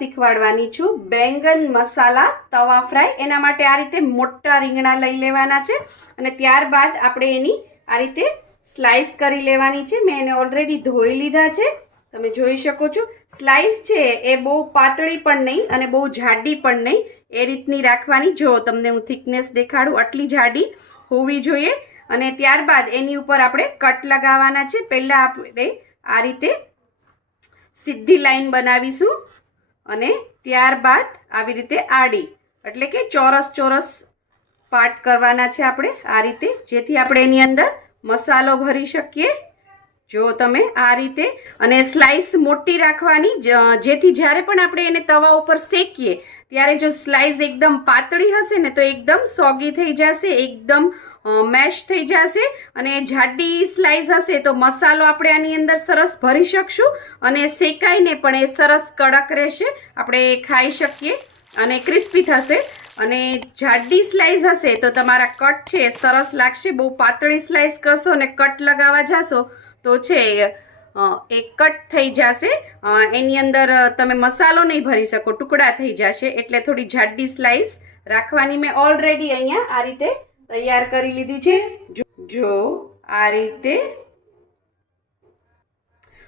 શીખવાડવાની છું બેંગન મસાલા તવા ફ્રાય। એના માટે આ રીતે મોટા રીંગણા લઈ લેવાના છે અને ત્યારબાદ આપણે એની આ રીતે સ્લાઈસ કરી લેવાની છે। મેં એને ઓલરેડી ધોઈ લીધા છે, તમે જોઈ શકો છો। સ્લાઈસ છે એ બહુ પાતળી પણ નહીં અને બહુ જાડી પણ નહીં, એ રીતની રાખવાની। જો તમને હું થિકનેસ દેખાડું, આટલી જાડી હોવી જોઈએ। અને ત્યારબાદ એની ઉપર આપણે કટ લગાવવાના છે। પહેલાં આપણે આ રીતે સીધી લાઈન બનાવીશું અને ત્યારબાદ આવી રીતે આડી, એટલે કે ચોરસ પાર્ટ કરવાના છે આપણે આ રીતે, જેથી આપણે એની અંદર મસાલો ભરી શકીએ। જો તમે આ રીતે, અને સ્લાઈસ મોટી રાખવાની, જેથી જ્યારે પણ આપણે એને તવા ઉપર શેકીએ ત્યારે જો સ્લાઈસ એકદમ પાતળી હશે ને તો એકદમ સોગી થઈ જશે, એકદમ મેશ થઈ જશે। અને જાડી સ્લાઈસ હશે તો મસાલો આપણે આની અંદર સરસ ભરી શકશું અને શેકાઈને પણ એ સરસ કડક રહેશે, આપણે ખાઈ શકીએ અને ક્રિસ્પી થશે। અને જાડી સ્લાઈસ હશે તો તમારા કટ છે એ સરસ લાગશે। બહુ પાતળી સ્લાઈસ કરશો અને કટ લગાવવા જશો તો છે એ કટ થઈ જશે, એની અંદર તમે મસાલો નહીં ભરી શકો, ટુકડા થઈ જશે। એટલે થોડી જાડી સ્લાઈસ રાખવાની। મેં ઓલરેડી અહીંયા આ રીતે તૈયાર કરી લીધી છે, જો આ રીતે।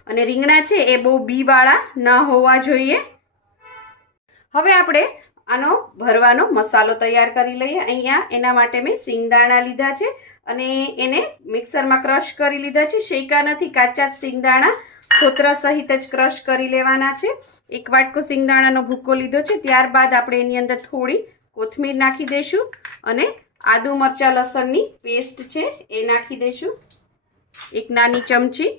અને રીંગણા છે એ બહુ બીવાળા ન હોવા જોઈએ। હવે આપણે આનો ભરવાનો મસાલો તૈયાર કરી લઈએ। અહીંયા એના માટે મેં સિંગદાણા લીધા છે અને એને મિક્સરમાં ક્રશ કરી લીધા છે। શેકા નથી, કાચા જ સિંગદાણા ફોતરા સહિત જ ક્રશ કરી લેવાના છે। એક વાટકો સિંગદાણાનો ભૂકો લીધો છે। ત્યારબાદ આપણે એની અંદર થોડી કોથમીર નાખી દઈશું અને આદુ મરચાં લસણની પેસ્ટ છે એ નાખી દઈશું, એક નાની ચમચી।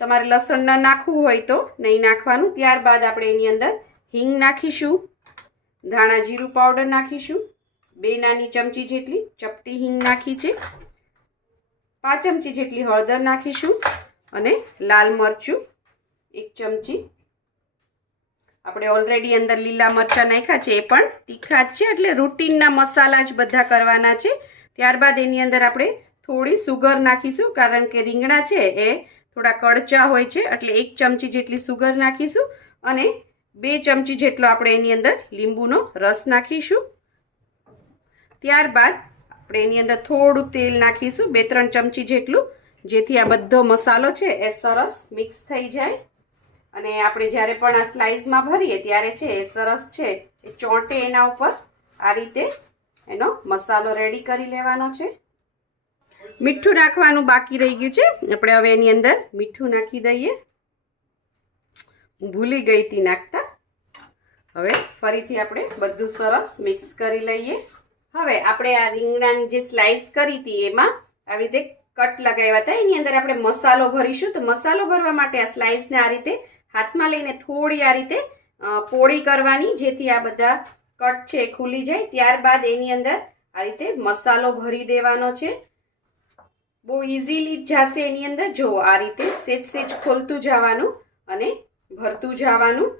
તમારે લસણ ના નાખવું હોય તો નહીં નાખવાનું। ત્યારબાદ આપણે એની અંદર હિંગ નાખીશું, ધાણા જીરું પાવડર નાખીશું, 2 નાની ચમચી જેટલી ચપટી હિંગ નાખી છે, 5 ચમચી જેટલી હળદર નાખીશું અને લાલ મરચું 1 ચમચી। આપણે ઓલરેડી અંદર લીલા મરચાં નાખ્યા છે, એ પણ તીખા જ છે, એટલે રૂટીનના મસાલા જ બધા કરવાના છે। ત્યારબાદ એની અંદર આપણે થોડી સુગર નાખીશું, કારણ કે રીંગણા છે એ થોડા કડચા હોય છે, એટલે 1 ચમચી જેટલી સુગર નાખીશું અને 2 ચમચી જેટલો આપણે એની અંદર લીંબુનો રસ નાખીશું। ત્યારબાદ આપણે એની અંદર થોડું તેલ નાખીશું, 2-3 ચમચી જેટલું, જેથી આ બધો મસાલો છે એ સરસ મિક્સ થઈ જાય અને આપણે જ્યારે પણ આ સ્લાઈસમાં ભરીએ ત્યારે છે એ સરસ છે એ ચોંટે એના ઉપર। આ રીતે એનો મસાલો રેડી કરી લેવાનો છે। મીઠું નાખવાનું બાકી રહી ગયું છે, આપણે હવે એની અંદર મીઠું નાખી દઈએ, હું ભૂલી ગઈ હતી નાખતા। હવે ફરીથી આપણે બધું સરસ મિક્સ કરી લઈએ। હવે આપણે આ રીંગણાની જે સ્લાઈસ કરી હતી એમાં આવી રીતે કટ લગાવ્યા હતા, એની અંદર આપણે મસાલો ભરીશું। તો મસાલો ભરવા માટે આ સ્લાઈસને આ રીતે હાથમાં લઈને થોડી આ રીતે પોળી કરવાની, જેથી આ બધા કટ છે ખુલી જાય। ત્યારબાદ એની અંદર આ રીતે મસાલો ભરી દેવાનો છે, બહુ ઇઝીલી જશે એની અંદર। જો આ રીતે સેજ ખોલતું જવાનું અને ભરતું જવાનું,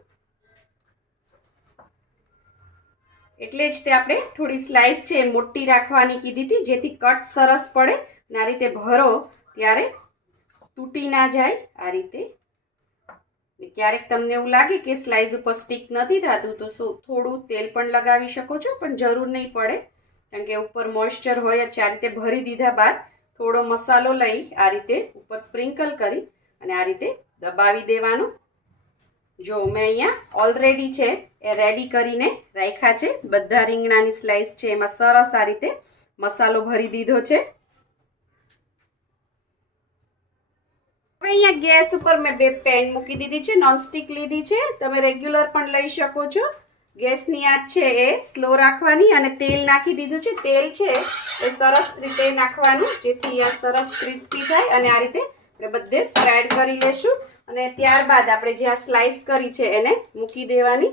એટલે જ તે આપણે થોડી સ્લાઈસ છે મોટી રાખવાની કીધી હતી, જેથી કટ સરસ પડે અને આ રીતે ભરો ત્યારે તૂટી ના જાય આ રીતે। ક્યારેક તમને એવું લાગે કે સ્લાઈસ ઉપર સ્ટીક નથી થતું તો થોડું તેલ પણ લગાવી શકો છો, પણ જરૂર નહીં પડે, કારણ કે ઉપર મોઇસ્ચર હોય જ। આ રીતે ભરી દીધા બાદ થોડો મસાલો લઈ આ રીતે ઉપર સ્પ્રિંકલ કરી અને આ રીતે દબાવી દેવાનો। જો મેં અહીંયા ઓલરેડી છે એ રેડી કરીને રાખ્યા છે, બધા રીંગણાની સ્લાઈસ છે એમાં સરસ આ રીતે મસાલો ભરી દીધો છે। હવે અહીંયા ગેસ ઉપર મેં 2 પેન મૂકી દીધી છે, નોનસ્ટિક લીધી છે, તમે રેગ્યુલર પણ લઈ શકો છો। ગેસની આંચ છે એ સ્લો રાખવાની અને તેલ નાખી દીધું છે। તેલ છે એ સરસ રીતે નાખવાનું, જેથી આ સરસ ક્રિસ્પી થાય અને આ રીતે આપણે બધે સ્પ્રેડ કરી લેશું અને ત્યારબાદ આપણે જે આ સ્લાઈસ કરી છે એને મૂકી દેવાની।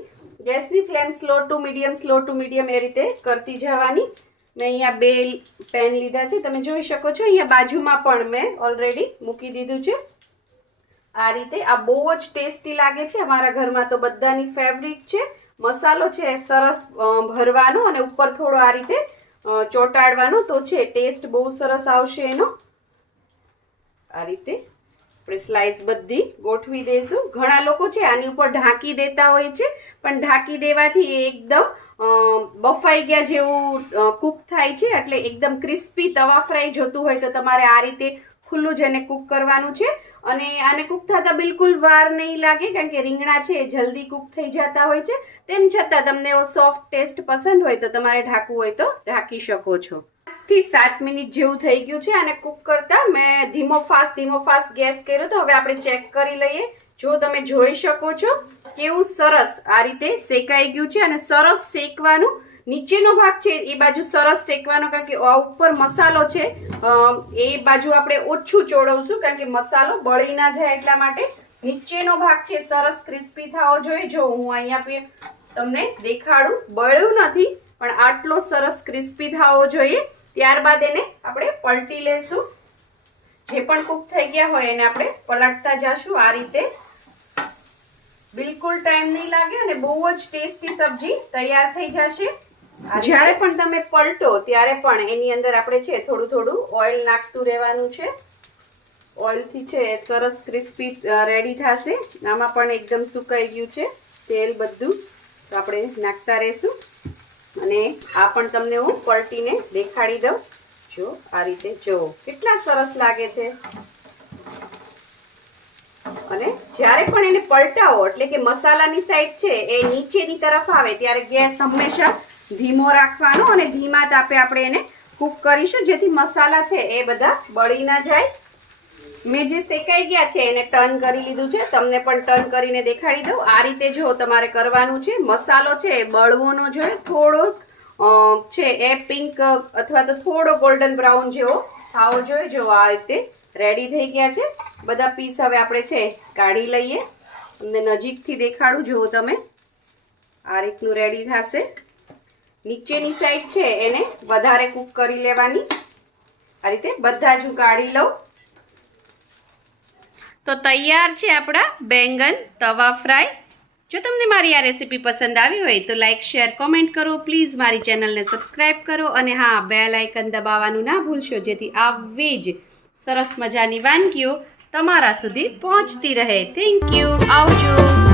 ગેસની ફ્લેમ સ્લો ટુ મીડિયમ એ રીતે કરતી જવાની। મેં અહીંયા 2 પેન લીધા છે, તમે જોઈ શકો છો। અહીંયા બાજુમાં પણ મેં ઓલરેડી મૂકી દીધું છે આ રીતે। આ બહુ જ ટેસ્ટી લાગે છે, અમારા ઘરમાં તો બધાની ફેવરિટ છે। મસાલો છે એ સરસ ભરવાનો અને ઉપર થોડો આ રીતે ચોંટાડવાનો, તો છે ટેસ્ટ બહુ સરસ આવશે એનો। આ રીતે આપણે સ્લાઇસ બધી ગોઠવી દઈશું. ઘણા લોકો છે આની ઉપર ઢાંકી દેતા હોય છે, પણ ઢાંકી દેવાથી એ એકદમ બફાઈ ગયા જેવું કૂક થાય છે, એટલે એકદમ ક્રિસ્પી તવા ફ્રાય જોતું હોય તો તમારે આ રીતે ખુલ્લું જ એને કૂક કરવાનું છે. અને આને કૂક થતાં બિલકુલ વાર નહીં લાગે, કારણ કે રીંગણા છે એ જલ્દી કૂક થઈ જતા હોય છે. તેમ છતાં તમને એવો સોફ્ટ ટેસ્ટ પસંદ હોય તો તમારે ઢાંકવું હોય તો ઢાંકી શકો છો. 5 થી 7 મિનિટ જેવું થઈ ગયું છે આને કૂક કરતા. મેં ધીમો ફાસ્ટ ગેસ કર્યો તો હવે આપણે ચેક કરી લઈએ. જો તમે જોઈ શકો છો કેવું સરસ આ રીતે શેકાઈ ગયું છે. અને સરસ શેકવાનું, નીચેનો ભાગ છે એ બાજુ સરસ શેકવાનો, કારણ કે આ ઉપર મસાલો છે એ બાજુ આપણે ઓછું ચોળવશું, કારણ કે મસાલો બળી ના જાય એટલા માટે. નીચેનો ભાગ છે સરસ ક્રિસ્પી થવો જોઈએ. જો હું અહીંયા તમને દેખાડું, બળ્યું નથી પણ આટલો સરસ ક્રિસ્પી થવો જોઈએ. ત્યારબાદ એને આપણે પલટી લેશું. જે પણ કૂક થઈ ગયા હોય એને આપણે પલટતા જશું આ રીતે. બિલકુલ ટાઈમ નહીં લાગે અને બહુ જ ટેસ્ટી સબ્જી તૈયાર થઈ જશે. જ્યારે પણ તમે પલટો ત્યારે પણ એની અંદર આપણે છે થોડું ઓઇલ નાખતું રહેવાનું છે. ઓઇલથી છે સરસ ક્રિસ્પી રેડી થશે. આમાં પણ એકદમ સુકાઈ ગયું છે તેલ બધું, તો આપણે નાખતા રહીશું. અને આ પણ તમને હું પલટીને દેખાડી દઉં. જો આ રીતે જો કેટલા સરસ લાગે છે. અને જ્યારે પણ એને પલટાવો એટલે કે મસાલાની સાઈડ છે એ નીચેની તરફ આવે ત્યારે ગેસ હંમેશા ધીમો રાખવાનો અને ધીમા તાપે આપણે એને કૂક કરીશું, જેથી મસાલા છે એ બધા બળી ના જાય. મેં જે શેકાઈ ગયા છે એને ટર્ન કરી લીધું છે. તમને પણ ટર્ન કરીને દેખાડી દઉં. આ રીતે જો તમારે કરવાનું છે. મસાલો છે એ બળવો ન જોઈએ, થોડોક છે એ પિંક અથવા તો થોડો ગોલ્ડન બ્રાઉન જેવો થવો જોઈએ. જો આ રીતે રેડી થઈ ગયા છે બધા પીસ. હવે આપણે છે કાઢી લઈએ. તમને નજીકથી દેખાડું. જુઓ તમે આ રીતનું રેડી થશે. નીચેની સાઈડ છે એને વધારે કૂક કરી લેવાની. આ રીતે બધા જ હું કાઢી લઉં. તો તૈયાર છે આપણા બેંગન તવા ફ્રાય. જો તમને મારી આ રેસીપી પસંદ આવી હોય તો લાઇક, શેર, કોમેન્ટ કરો. પ્લીઝ મારી ચેનલને સબસ્ક્રાઈબ કરો. અને હા, બેલ આઇકન દબાવવાનું ના ભૂલશો, જેથી આવી જ સરસ મજાની વાનગીઓ તમારા સુધી પહોંચતી રહે. Thank you. આવજો.